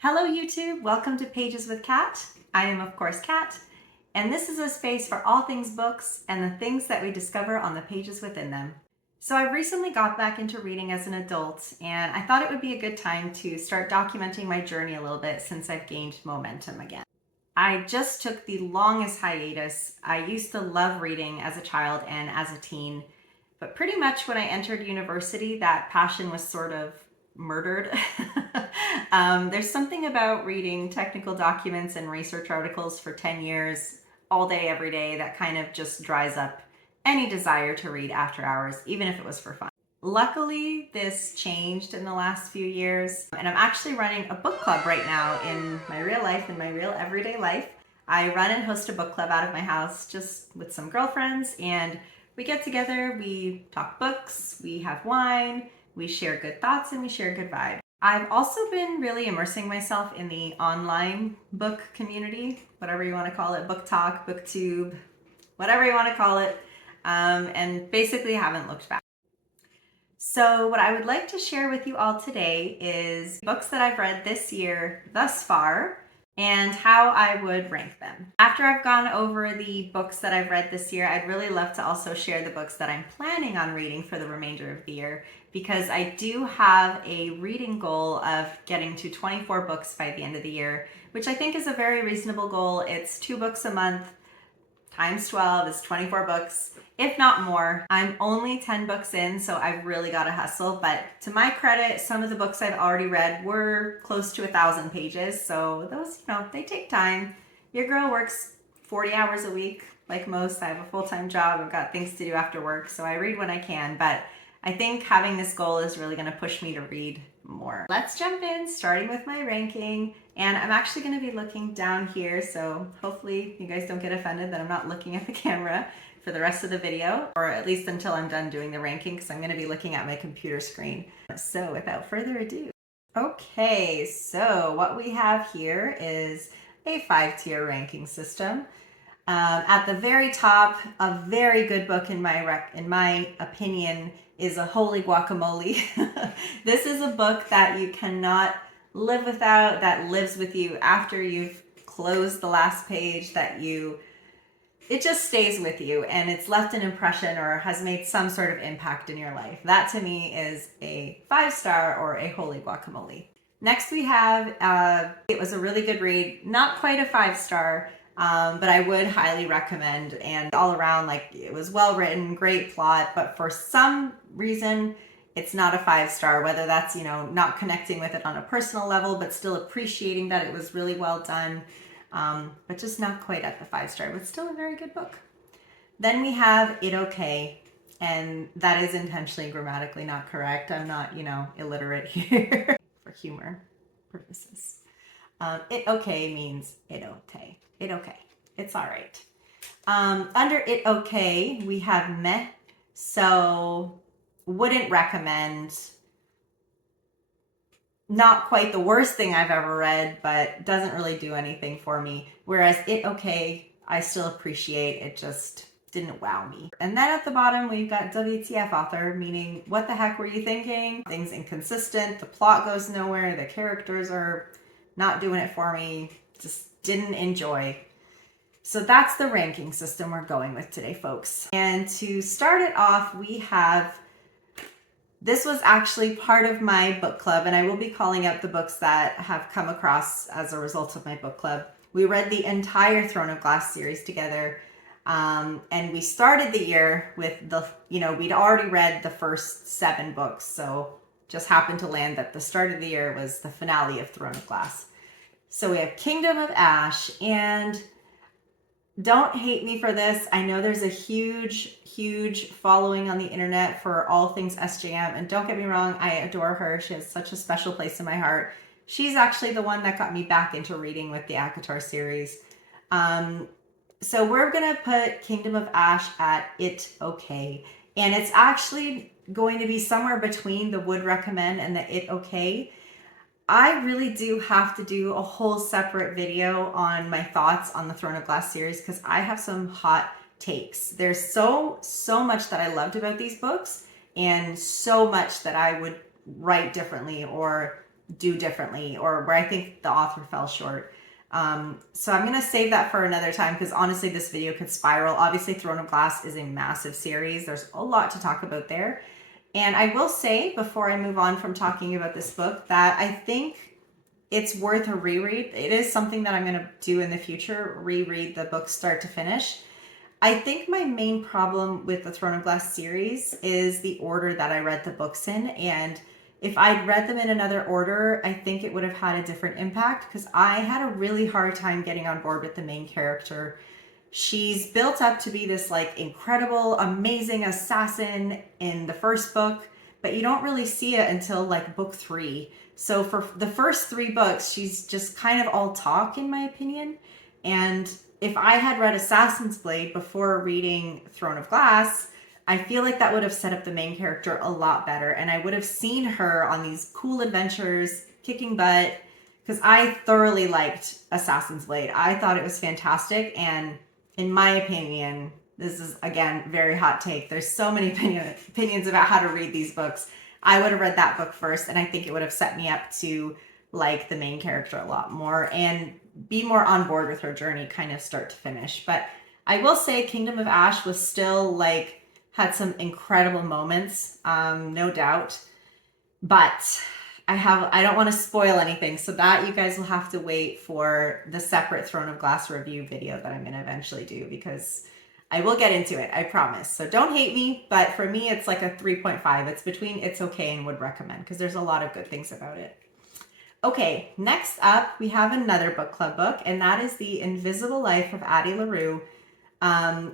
Hello YouTube, welcome to Pages with Kat. I am of course Kat, and this is a space for all things books and the things that we discover on the pages within them. So I've recently got back into reading as an adult, and I thought it would be a good time to start documenting my journey a little bit since I've gained momentum again. I just took the longest hiatus. I used to love reading as a child and as a teen, but pretty much when I entered university, that passion was sort of murdered. There's something about reading technical documents and research articles for 10 years, all day, every day, that kind of just dries up any desire to read after hours, even if it was for fun. Luckily, this changed in the last few years, and I'm actually running a book club right now in my real life, in my real everyday life. I run and host a book club out of my house just with some girlfriends, and we get together, we talk books, we have wine, we share good thoughts, and we share good vibes. I've also been really immersing myself in the online book community, whatever you want to call it, book talk, booktube, whatever you want to call it, and basically haven't looked back. So what I would like to share with you all today is books that I've read this year thus far and how I would rank them. After I've gone over the books that I've read this year, I'd really love to also share the books that I'm planning on reading for the remainder of the year, because I do have a reading goal of getting to 24 books by the end of the year, which I think is a very reasonable goal. It's 2 books a month, times 12 is 24 books, if not more. I'm only 10 books in, so I've really got to hustle. But to my credit, some of the books I've already read were close to 1,000 pages. So those, they take time. Your girl works 40 hours a week, like most. I have a full-time job. I've got things to do after work, so I read when I can. But I think having this goal is really going to push me to read more. Let's jump in, starting with my ranking. And I'm actually going to be looking down here, so hopefully you guys don't get offended that I'm not looking at the camera for the rest of the video, or at least until I'm done doing the ranking, because I'm going to be looking at my computer screen. So without further ado. Okay, so what we have here is a 5-tier ranking system. At the very top, a very good book in my opinion is A Holy Guacamole. This is a book that you cannot live without, that lives with you after you've closed the last page, it just stays with you and it's left an impression or has made some sort of impact in your life. That to me is a 5-star or a Holy Guacamole. Next we have, it was a really good read, not quite a 5-star, but I would highly recommend, and all around, it was well written, great plot, but for some reason it's not a 5-star, whether that's, not connecting with it on a personal level, but still appreciating that it was really well done, but just not quite at the 5-star, but still a very good book. Then we have It Okay, and that is intentionally grammatically not correct. I'm not, illiterate here for humor purposes. It okay means it okay. It okay. It's all right. Under It Okay, we have Meh, so wouldn't recommend. Not quite the worst thing I've ever read, but doesn't really do anything for me. Whereas It Okay, I still appreciate. It just didn't wow me. And then at the bottom, we've got WTF author, meaning what the heck were you thinking? Things inconsistent, the plot goes nowhere, the characters are not doing it for me, just didn't enjoy. So that's the ranking system we're going with today, folks. And to start it off, this was actually part of my book club, and I will be calling out the books that have come across as a result of my book club. We read the entire Throne of Glass series together, and we started the year with we'd already read the first 7 books, so just happened to land that the start of the year was the finale of Throne of Glass. So we have Kingdom of Ash, and don't hate me for this. I know there's a huge following on the internet for all things SJM, and don't get me wrong, I adore her. She has such a special place in my heart. She's actually the one that got me back into reading with the ACOTAR series. So we're gonna put Kingdom of Ash at It Okay, and it's actually going to be somewhere between the would recommend and the It Okay. I really do have to do a whole separate video on my thoughts on the Throne of Glass series, because I have some hot takes. There's so much that I loved about these books, and so much that I would write differently or do differently, or where I think the author fell short. So I'm going to save that for another time, because honestly, this video could spiral. Obviously, Throne of Glass is a massive series. There's a lot to talk about there. And I will say, before I move on from talking about this book, that I think it's worth a reread. It is something that I'm going to do in the future, reread the book start to finish. I think my main problem with the Throne of Glass series is the order that I read the books in. And if I'd read them in another order, I think it would have had a different impact, because I had a really hard time getting on board with the main character. She's built up to be this like incredible, amazing assassin in the first book, but you don't really see it until like book 3. So for the first 3 books, she's just kind of all talk, in my opinion. And if I had read Assassin's Blade before reading Throne of Glass, I feel like that would have set up the main character a lot better. And I would have seen her on these cool adventures, kicking butt, because I thoroughly liked Assassin's Blade. I thought it was fantastic. And in my opinion, this is, again, very hot take. There's so many opinions about how to read these books. I would have read that book first, and I think it would have set me up to like the main character a lot more and be more on board with her journey, kind of start to finish. But I will say Kingdom of Ash was still like, had some incredible moments, no doubt. But I don't want to spoil anything, so that you guys will have to wait for the separate Throne of Glass review video that I'm going to eventually do, because I will get into it, I promise. So don't hate me, but for me, it's like a 3.5. It's between it's okay and would recommend, because there's a lot of good things about it. Okay, next up, we have another book club book, and that is The Invisible Life of Addie LaRue.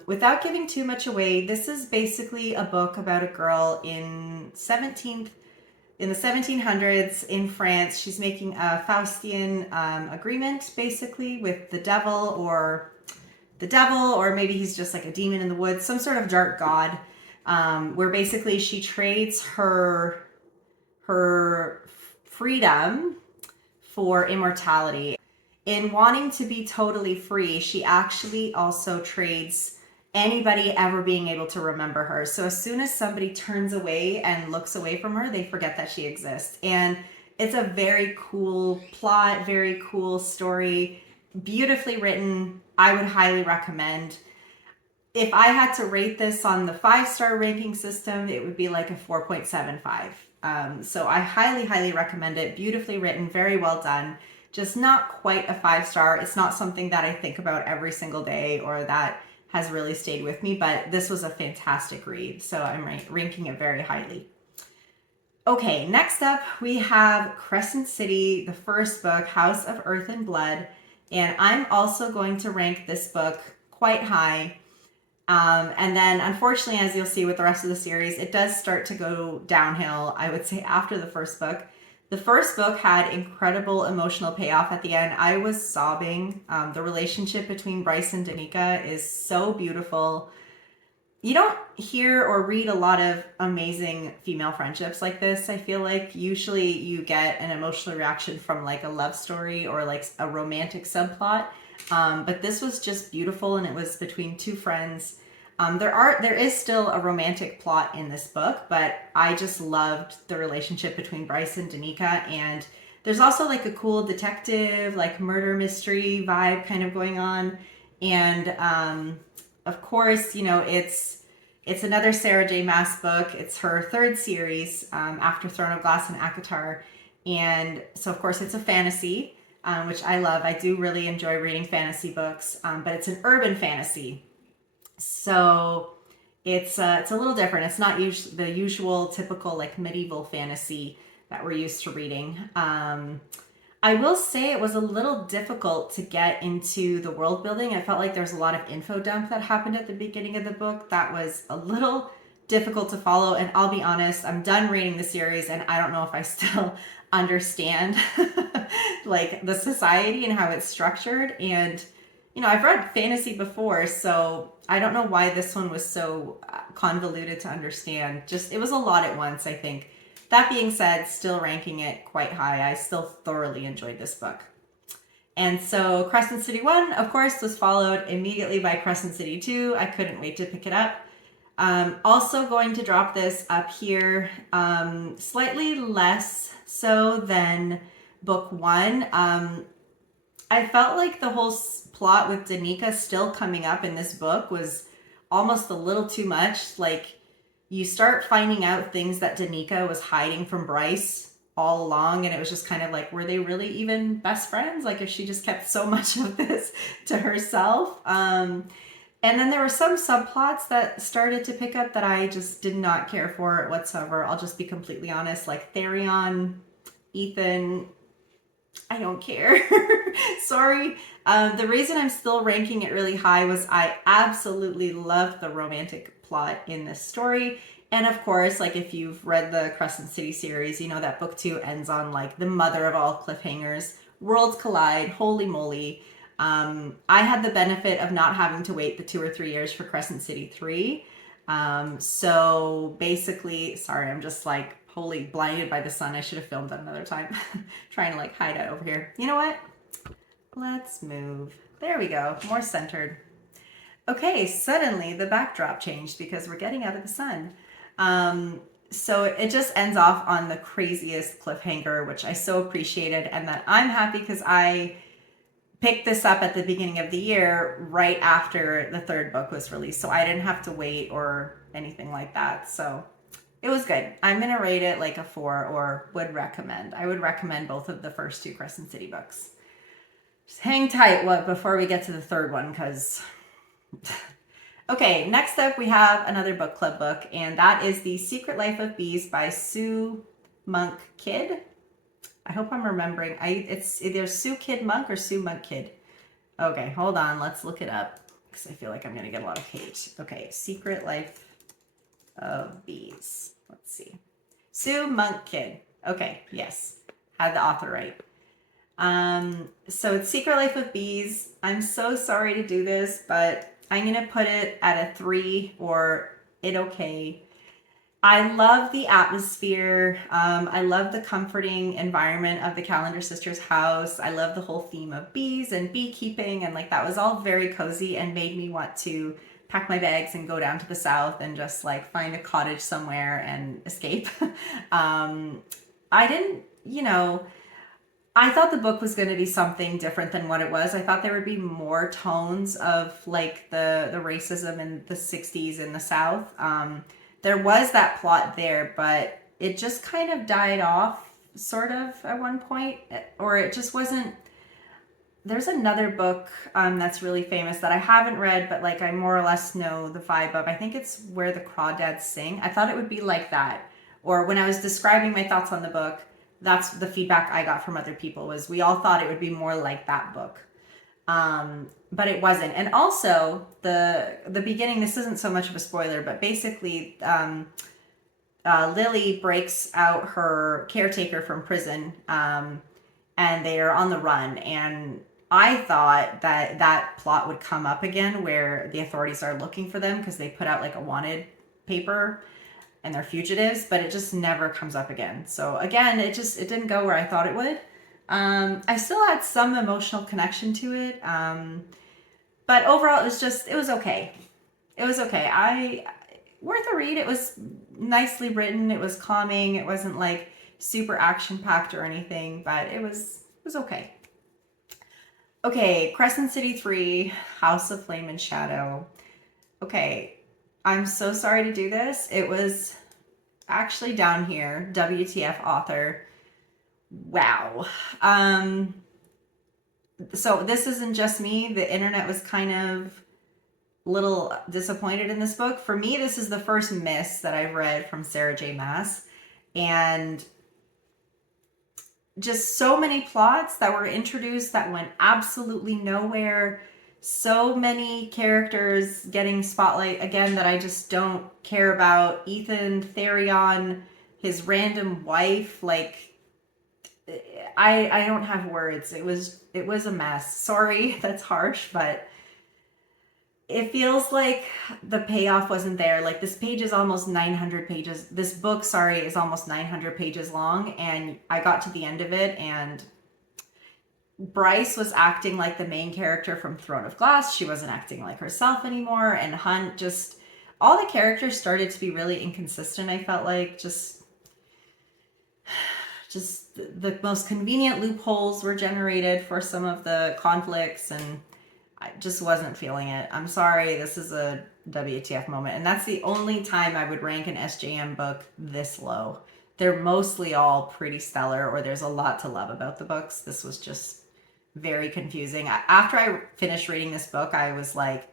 Without giving too much away, this is basically a book about a girl in the 1700s in France. She's making a Faustian agreement, basically, with the devil, or maybe he's just like a demon in the woods, some sort of dark god, where basically she trades her freedom for immortality. In wanting to be totally free, she actually also trades anybody ever being able to remember her. So as soon as somebody turns away and looks away from her, they forget that she exists. And it's a very cool plot, very cool story, beautifully written. I would highly recommend. If I had to rate this on the 5-star ranking system, it would be like a 4.75. So I highly, highly recommend it. Beautifully written, very well done. Just not quite a 5-star. It's not something that I think about every single day or that has really stayed with me, but this was a fantastic read. So I'm ranking it very highly. Okay, next up we have Crescent City, the first book, House of Earth and Blood. And I'm also going to rank this book quite high. And then unfortunately, as you'll see with the rest of the series, it does start to go downhill, I would say, after the first book. The first book had incredible emotional payoff at the end. I was sobbing. The relationship between Bryce and Danica is so beautiful. You don't hear or read a lot of amazing female friendships like this. I feel like usually you get an emotional reaction from like a love story or like a romantic subplot. But this was just beautiful, and it was between 2 friends. There is still a romantic plot in this book, but I just loved the relationship between Bryce and Danica. And there's also like a cool detective, like murder mystery vibe kind of going on. And of course, you know, it's another Sarah J. Maas book. It's her 3rd series after Throne of Glass and ACOTAR. And so, of course, it's a fantasy, which I love. I do really enjoy reading fantasy books, but it's an urban fantasy. So it's a little different. It's not the usual typical like medieval fantasy that we're used to reading. I will say it was a little difficult to get into the world building. I felt like there's a lot of info dump that happened at the beginning of the book that was a little difficult to follow. And I'll be honest, I'm done reading the series and I don't know if I still understand like the society and how it's structured. And, you know, I've read fantasy before, so I don't know why this one was so convoluted to understand. Just, it was a lot at once, I think. That being said, still ranking it quite high. I still thoroughly enjoyed this book. And so Crescent City 1, of course, was followed immediately by Crescent City 2. I couldn't wait to pick it up. Also going to drop this up here, slightly less so than book one. I felt like the whole plot with Danica still coming up in this book was almost a little too much. Like, you start finding out things that Danica was hiding from Bryce all along, and it was just kind of like, were they really even best friends? Like, if she just kept so much of this to herself. And then there were some subplots that started to pick up that I just did not care for whatsoever. I'll just be completely honest. Like Therion, Ethan, I don't care. Sorry. The reason I'm still ranking it really high was I absolutely loved the romantic plot in this story. And of course, like if you've read the Crescent City series, you know that book 2 ends on like the mother of all cliffhangers. Worlds collide, holy moly. I had the benefit of not having to wait the 2 or 3 years for Crescent City 3. So basically, sorry, I'm just like wholly blinded by the sun. I should have filmed that another time. Trying to like hide it over here. You know what? Let's move. There we go. More centered. Okay, suddenly the backdrop changed because we're getting out of the sun. So it just ends off on the craziest cliffhanger, which I so appreciated, and that I'm happy because I picked this up at the beginning of the year right after the 3rd book was released, so I didn't have to wait or anything like that. So it was good. I'm gonna rate it like a 4, or would recommend. I would recommend both of the first 2 Crescent City books. Just hang tight before we get to the 3rd one, because okay, next up we have another book club book, and that is The Secret Life of Bees by Sue Monk Kidd. I hope I'm remembering. It's either Sue Kid Monk or Sue Monk Kid. Okay, hold on. Let's look it up because I feel like I'm going to get a lot of hate. Okay, Secret Life of Bees. Let's see. Sue Monk Kidd. Okay, yes. Had the author right. So it's Secret Life of Bees. I'm so sorry to do this, but I'm going to put it at a 3 or it okay. I love the atmosphere. I love the comforting environment of the Calendar Sisters house. I love the whole theme of bees and beekeeping, and like that was all very cozy and made me want to pack my bags and go down to the south and just like find a cottage somewhere and escape. I didn't, I thought the book was going to be something different than what it was. I thought there would be more tones of like the racism in the 60s in the South. There was that plot there, but it just kind of died off sort of at one point, or it just wasn't. There's another book that's really famous that I haven't read, but like I more or less know the vibe of. I think it's Where the Crawdads Sing. I thought it would be like that. Or when I was describing my thoughts on the book, that's the feedback I got from other people, was we all thought it would be more like that book. But it wasn't. And also the beginning, this isn't so much of a spoiler, but basically Lily breaks out her caretaker from prison, and they are on the run. And I thought that that plot would come up again where the authorities are looking for them because they put out like a wanted paper and they're fugitives, but it just never comes up again. So again, it didn't go where I thought it would. I still had some emotional connection to it. But overall, it was okay. It was okay. Worth a read. It was nicely written. It was calming. It wasn't like super action packed or anything, but it was okay. Okay, Crescent City 3, House of Flame and Shadow. Okay, I'm so sorry to do this. It was actually down here, WTF author. Wow. So this isn't just me. The internet was kind of a little disappointed in this book. For me, this is the first miss that I've read from Sarah J. Maas. And just so many plots that were introduced that went absolutely nowhere. So many characters getting spotlight again that I just don't care about. Ethan, Therion, his random wife, like I don't have words. It was a mess. Sorry, that's harsh, but it feels like the payoff wasn't there. Like this page is almost 900 pages. This book, sorry, is almost 900 pages long, and I got to the end of it and Bryce was acting like the main character from Throne of Glass. She wasn't acting like herself anymore, and Hunt just all the characters started to be really inconsistent. I felt like just the most convenient loopholes were generated for some of the conflicts, and I just wasn't feeling it. I'm sorry, this is a WTF moment, and that's the only time I would rank an SJM book this low. They're mostly all pretty stellar, or there's a lot to love about the books. This was just very confusing. After I finished reading this book, I was like,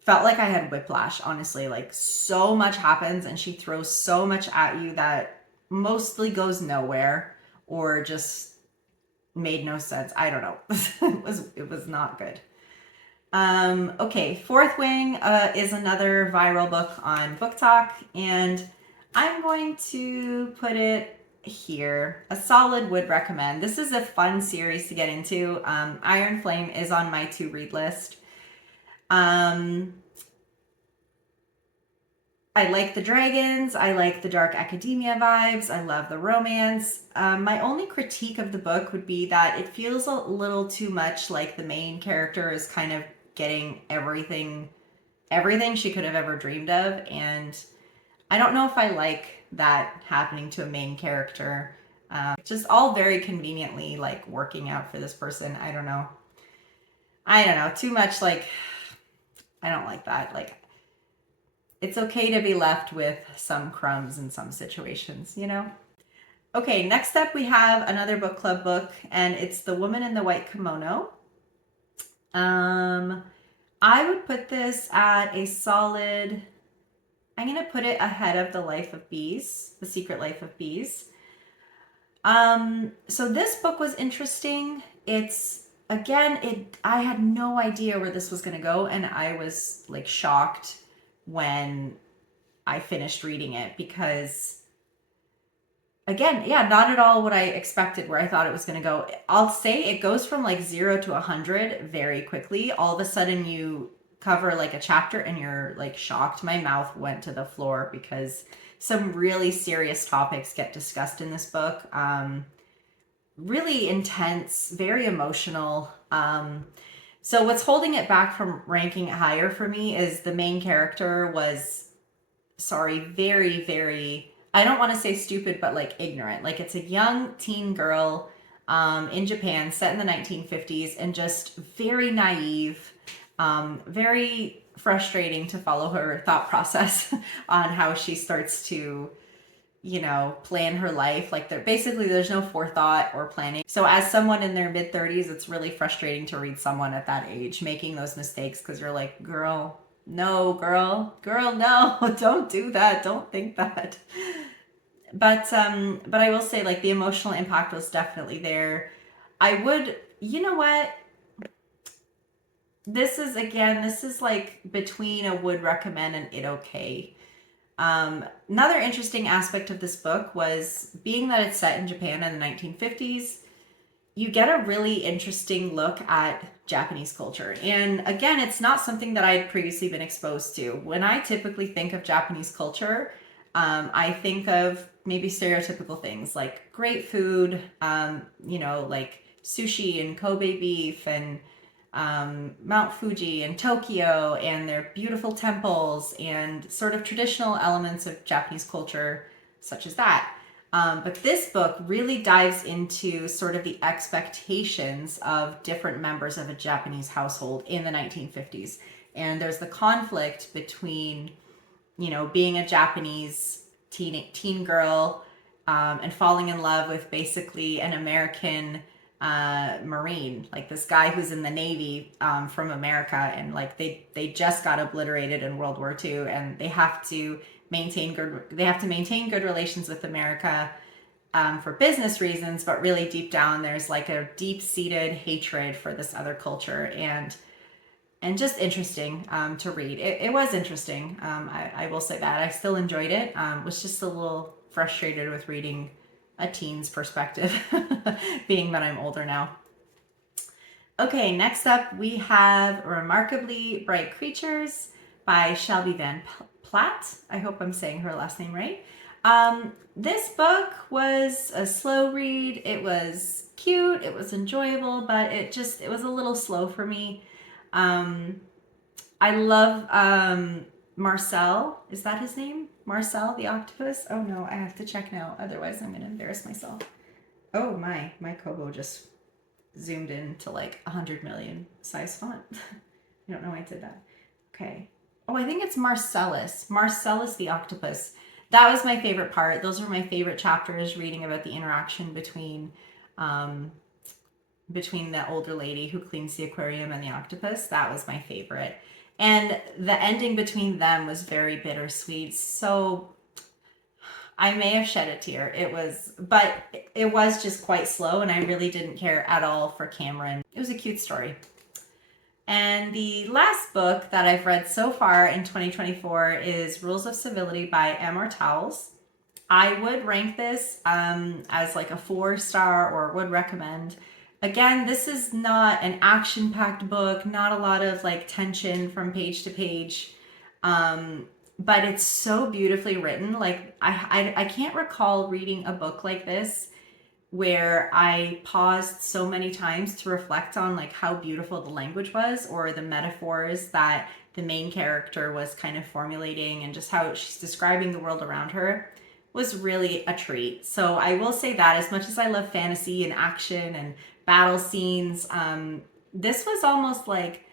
felt like I had whiplash, honestly. Like, so much happens and she throws so much at you that mostly goes nowhere or just made no sense. I don't know. It was not good. Okay, Fourth Wing is another viral book on Book Talk, and I'm going to put it here. A solid would recommend. This is a fun series to get into. Iron Flame is on my to-read list. I like the dragons. I like the dark academia vibes. I love the romance. My only critique of the book would be that it feels a little too much like the main character is kind of getting everything she could have ever dreamed of. And I don't know if I like that happening to a main character. Just all very conveniently like working out for this person. I don't know. Too much like, I don't like that. Like, it's okay to be left with some crumbs in some situations, you know? Okay, next up we have another book club book, and it's The Woman in the White Kimono. I would put this at a solid, I'm going to put it ahead of The Life of Bees, The Secret Life of Bees. So this book was interesting. I had no idea where this was going to go, and I was like shocked when I finished reading it, because again, yeah, not at all what I expected, where I thought it was going to go. I'll say it goes from like 0 to 100 very quickly. All of a sudden you cover like a chapter and you're like shocked. My mouth went to the floor because some really serious topics get discussed in this book. Really intense, very emotional. So what's holding it back from ranking it higher for me is the main character was, very, very, I don't want to say stupid, but like ignorant. Like, it's a young teen girl in Japan set in the 1950s, and just very naive, very frustrating to follow her thought process on how she starts to, plan her life. Like, there's no forethought or planning. So as someone in their mid 30s, it's really frustrating to read someone at that age making those mistakes, because you're like, girl, no, don't do that. Don't think that. But I will say, like, the emotional impact was definitely there. You know what? This is like between a would recommend and it okay. Another interesting aspect of this book was, being that it's set in Japan in the 1950s, you get a really interesting look at Japanese culture. And again, it's not something that I had previously been exposed to. When I typically think of Japanese culture, I think of maybe stereotypical things like great food, like sushi and Kobe beef and Mount Fuji and Tokyo and their beautiful temples and sort of traditional elements of Japanese culture, such as that. But this book really dives into sort of the expectations of different members of a Japanese household in the 1950s. And there's the conflict between, being a Japanese teen girl and falling in love with basically an American Marine, like this guy who's in the Navy from America, and like they just got obliterated in World War II, and they have to maintain good relations with America for business reasons, but really deep down there's like a deep-seated hatred for this other culture, and just interesting to read. It was interesting. I will say that I still enjoyed it. Was just a little frustrated with reading a teen's perspective, being that I'm older now. Okay, next up we have Remarkably Bright Creatures by Shelby Van Platt. I hope I'm saying her last name right. This book was a slow read. It was cute, it was enjoyable, but it was a little slow for me. I love Marcel, is that his name? Marcel the octopus? Oh no, I have to check now. Otherwise, I'm going to embarrass myself. Oh my Kobo just zoomed in to like 100 million size font. I don't know why I did that. Okay. Oh, I think it's Marcellus. Marcellus the octopus. That was my favorite part. Those were my favorite chapters, reading about the interaction um, between the older lady who cleans the aquarium and the octopus. That was my favorite. And the ending between them was very bittersweet. So I may have shed a tear. But it was just quite slow, and I really didn't care at all for Cameron. It was a cute story. And the last book that I've read so far in 2024 is Rules of Civility by M.R. Towles. I would rank this as like a 4-star, or would recommend. Again, this is not an action-packed book, not a lot of like tension from page to page, but it's so beautifully written. Like I can't recall reading a book like this where I paused so many times to reflect on like how beautiful the language was, or the metaphors that the main character was kind of formulating, and just how she's describing the world around her was really a treat. So I will say that, as much as I love fantasy and action and battle scenes, this was almost like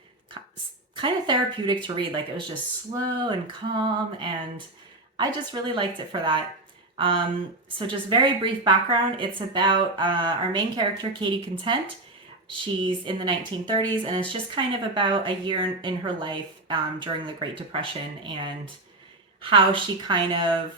kind of therapeutic to read. Like, it was just slow and calm, and I just really liked it for that. So just very brief background. It's about our main character, Katie Content. She's in the 1930s, and it's just kind of about a year in her life during the Great Depression, and how she kind of,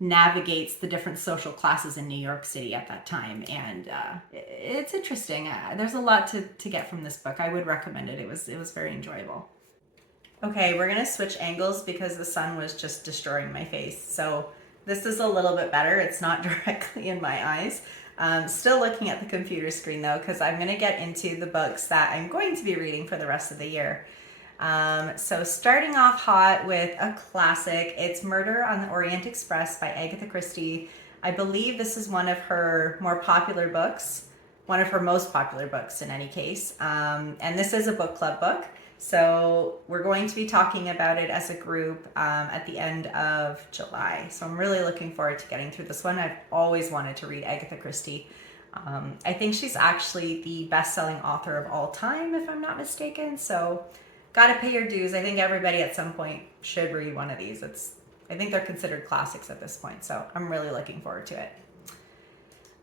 navigates the different social classes in New York City at that time. And it's interesting. There's a lot to get from this book. I would recommend it. It was very enjoyable. Okay, we're gonna switch angles because the sun was just destroying my face. So this is a little bit better. It's not directly in my eyes. Still looking at the computer screen though, because I'm gonna get into the books that I'm going to be reading for the rest of the year. So starting off hot with a classic, it's Murder on the Orient Express by Agatha Christie. I believe this is one of her more popular books, one of her most popular books in any case. And this is a book club book. So we're going to be talking about it as a group at the end of July. So I'm really looking forward to getting through this one. I've always wanted to read Agatha Christie. I think she's actually the best-selling author of all time, if I'm not mistaken. So gotta pay your dues. I think everybody at some point should read one of these. I think they're considered classics at this point. So I'm really looking forward to it.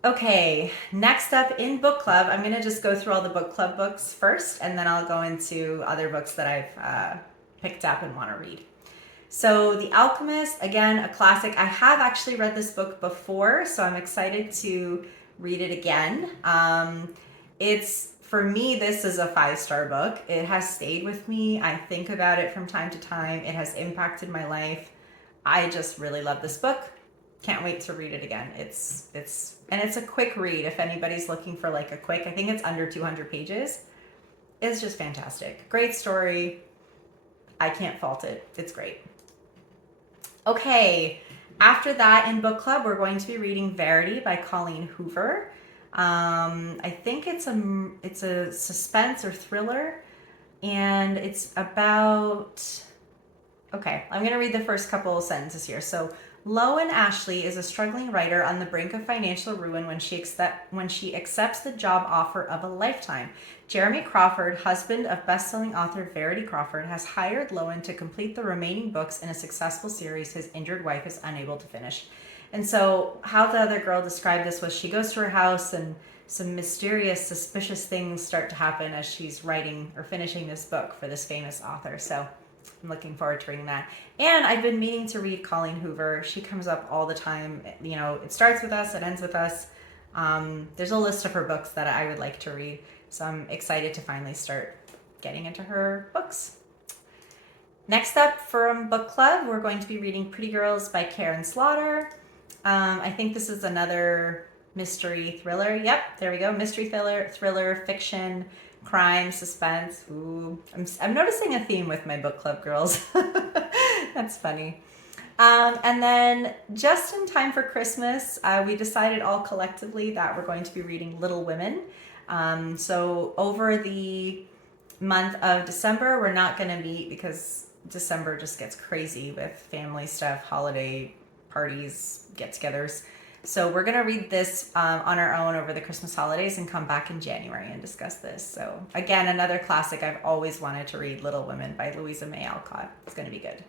Okay, next up in book club, I'm going to just go through all the book club books first, and then I'll go into other books that I've picked up and want to read. So The Alchemist, again, a classic. I have actually read this book before, so I'm excited to read it again. For me, this is a 5-star book. It has stayed with me. I think about it from time to time. It has impacted my life. I just really love this book. Can't wait to read it again. It's a quick read if anybody's looking for like a quick, I think it's under 200 pages. It's just fantastic. Great story. I can't fault it. It's great. Okay, after that in book club, we're going to be reading Verity by Colleen Hoover. I think it's a suspense or thriller, and it's about, okay, I'm going to read the first couple of sentences here. So, Loan Ashley is a struggling writer on the brink of financial ruin when she accepts the job offer of a lifetime. Jeremy Crawford, husband of best-selling author Verity Crawford, has hired Loan to complete the remaining books in a successful series his injured wife is unable to finish. And so how the other girl described this was, she goes to her house and some mysterious, suspicious things start to happen as she's writing or finishing this book for this famous author. So I'm looking forward to reading that. And I've been meaning to read Colleen Hoover. She comes up all the time. It starts with us, it ends with us. There's a list of her books that I would like to read. So I'm excited to finally start getting into her books. Next up from book club, we're going to be reading Pretty Girls by Karen Slaughter. I think this is another mystery thriller. Yep, there we go. Mystery thriller, fiction, crime, suspense. Ooh, I'm noticing a theme with my book club girls. That's funny. And then just in time for Christmas, we decided all collectively that we're going to be reading Little Women. So over the month of December. We're not going to meet because December just gets crazy with family stuff, holiday parties, get-togethers. So we're going to read this on our own over the Christmas holidays and come back in January and discuss this. So again, another classic I've always wanted to read, Little Women by Louisa May Alcott. It's going to be good.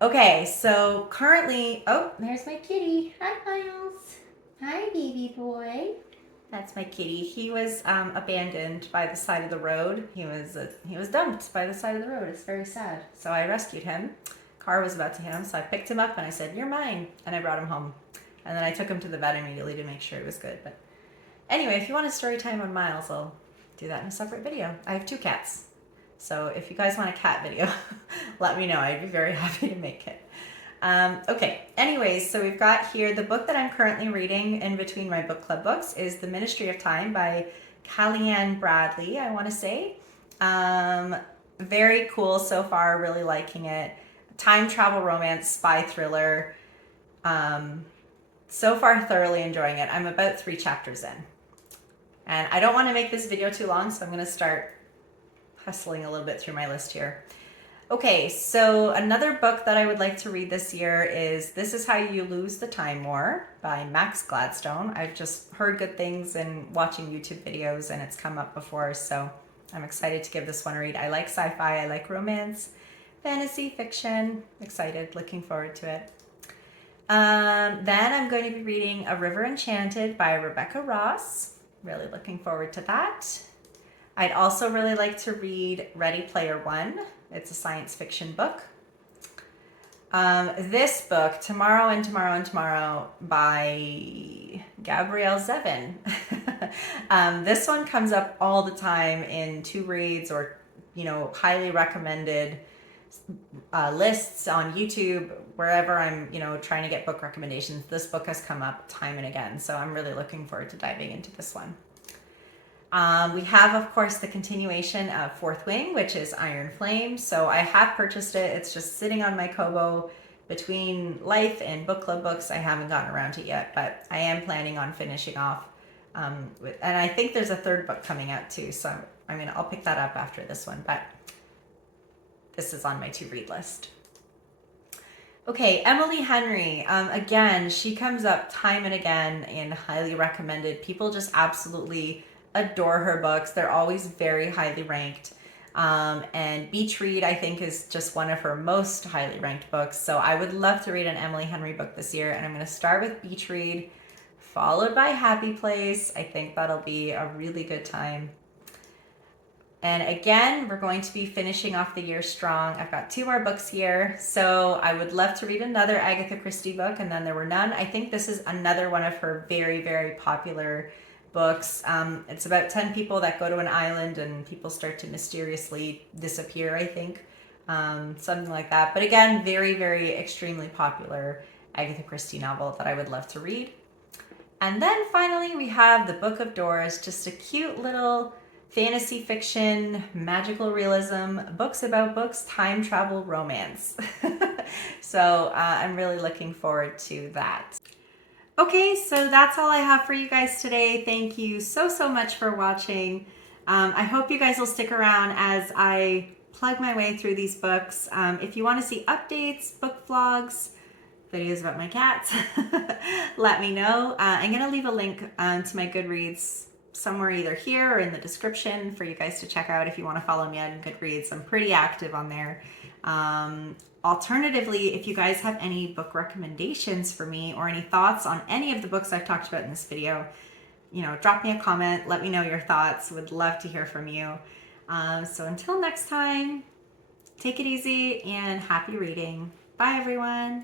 Okay, so currently, oh, there's my kitty. Hi, Miles. Hi, baby boy. That's my kitty. He was abandoned by the side of the road. He was dumped by the side of the road. It's very sad. So I rescued him. Car was about to hit him, so I picked him up and I said, "You're mine," and I brought him home. And then I took him to the vet immediately to make sure he was good. But anyway, if you want a story time on Miles, I'll do that in a separate video. I have 2 cats. So if you guys want a cat video, let me know. I'd be very happy to make it. Okay, anyways, so we've got here the book that I'm currently reading in between my book club books is The Ministry of Time by Kellyanne Bradley, I want to say. Very cool so far, really liking it. Time travel romance, spy thriller. So far, thoroughly enjoying it. I'm about 3 chapters in. And I don't want to make this video too long, so I'm going to start hustling a little bit through my list here. Okay, so another book that I would like to read this year is This Is How You Lose the Time War by Max Gladstone. I've just heard good things and watching YouTube videos, and it's come up before, so I'm excited to give this one a read. I like sci-fi, I like romance, fantasy fiction. Excited, looking forward to it. Then I'm going to be reading A River Enchanted by Rebecca Ross. Really looking forward to that. I'd also really like to read Ready Player One. It's a science fiction book. This book, Tomorrow and Tomorrow and Tomorrow by Gabrielle Zevin. This one comes up all the time in to reads or, highly recommended lists on YouTube, wherever I'm, trying to get book recommendations. This book has come up time and again, so I'm really looking forward to diving into this one. We have, of course, the continuation of Fourth Wing, which is Iron Flame. So I have purchased it. It's just sitting on my Kobo between life and book club books. I haven't gotten around to it yet, but I am planning on finishing off. And I think there's a 3rd book coming out too. So I'll pick that up after this one, but this is on my to-read list. Okay, Emily Henry. Again, she comes up time and again and highly recommended. People just absolutely adore her books. They're always very highly ranked. And Beach Read, I think, is just one of her most highly ranked books. So I would love to read an Emily Henry book this year. And I'm going to start with Beach Read, followed by Happy Place. I think that'll be a really good time. And again, we're going to be finishing off the year strong. I've got 2 more books here. So I would love to read another Agatha Christie book, and then there were none. I think this is another one of her very, very popular books. It's about 10 people that go to an island and people start to mysteriously disappear, I think. Something like that. But again, very, very extremely popular Agatha Christie novel that I would love to read. And then finally, we have The Book of Doors, just a cute little fantasy fiction, magical realism, books about books, time travel romance. So I'm really looking forward to that. Okay, so that's all I have for you guys today. Thank you so much for watching. I hope you guys will stick around as I plug my way through these books. If you want to see updates, book vlogs, videos about my cats, let me know. I'm going to leave a link to my Goodreads somewhere either here or in the description for you guys to check out if you want to follow me on Goodreads. I'm pretty active on there. Alternatively, if you guys have any book recommendations for me or any thoughts on any of the books I've talked about in this video, drop me a comment, let me know your thoughts. Would love to hear from you. So until next time, take it easy and happy reading. Bye, everyone.